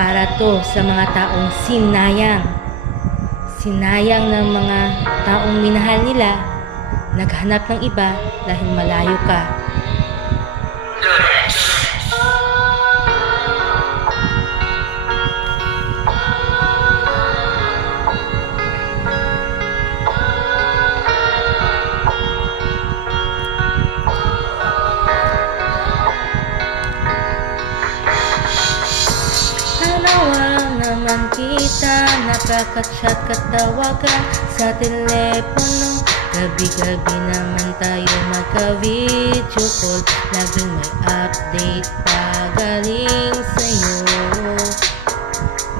Para to sa mga taong sinayang. Sinayang ng mga taong minahal nila, naghanap ng iba dahil malayo ka. Hanawa naman kita, nakaka-chat katawagan sa telepono. Gabi-gabi naman tayo magka-video call, laging may update pa galing sa'yo.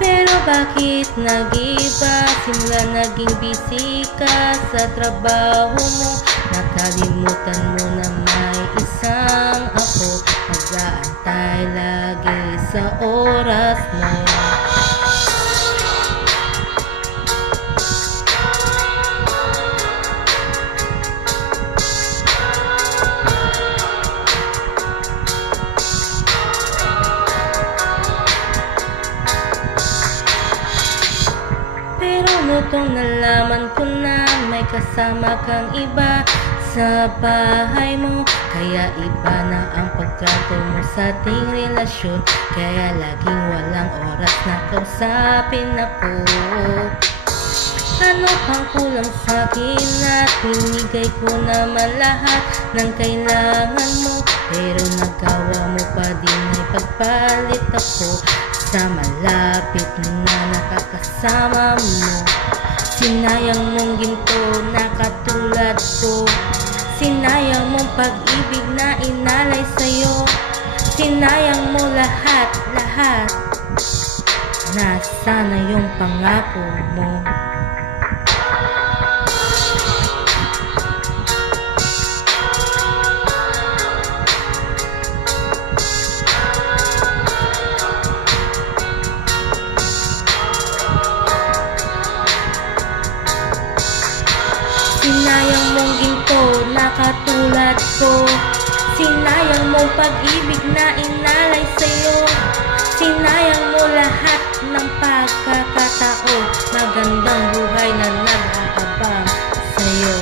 Pero bakit nag-iba? Simula naging busy ka sa trabaho mo, nakalimutan mo na may isang ako nag-aantay lagi sa oras mo. Pero nutong nalaman ko na may kasama kang iba sa bahay mo, kaya iba na ang pagtrato mo sa ating relasyon. Kaya laging walang oras na kausapin ako. Ano pang kulang sa'kin at binigay ko naman lahat ng kailangan mo, pero nagawa mo pa din ay pagpalit ako sa malapit na nakakasama mo. Sinayang mong ginto na katulad ko, sinayang mong pag-ibig na inalay sa'yo, sinayang mo lahat. Nasaan na yung pangako mo? Sinayang mong ginto na katulad ko, sinayang mong pag-ibig na inalay sa'yo, sinayang mo lahat ng pagkakataon, magandang buhay na nag-aabang sa'yo.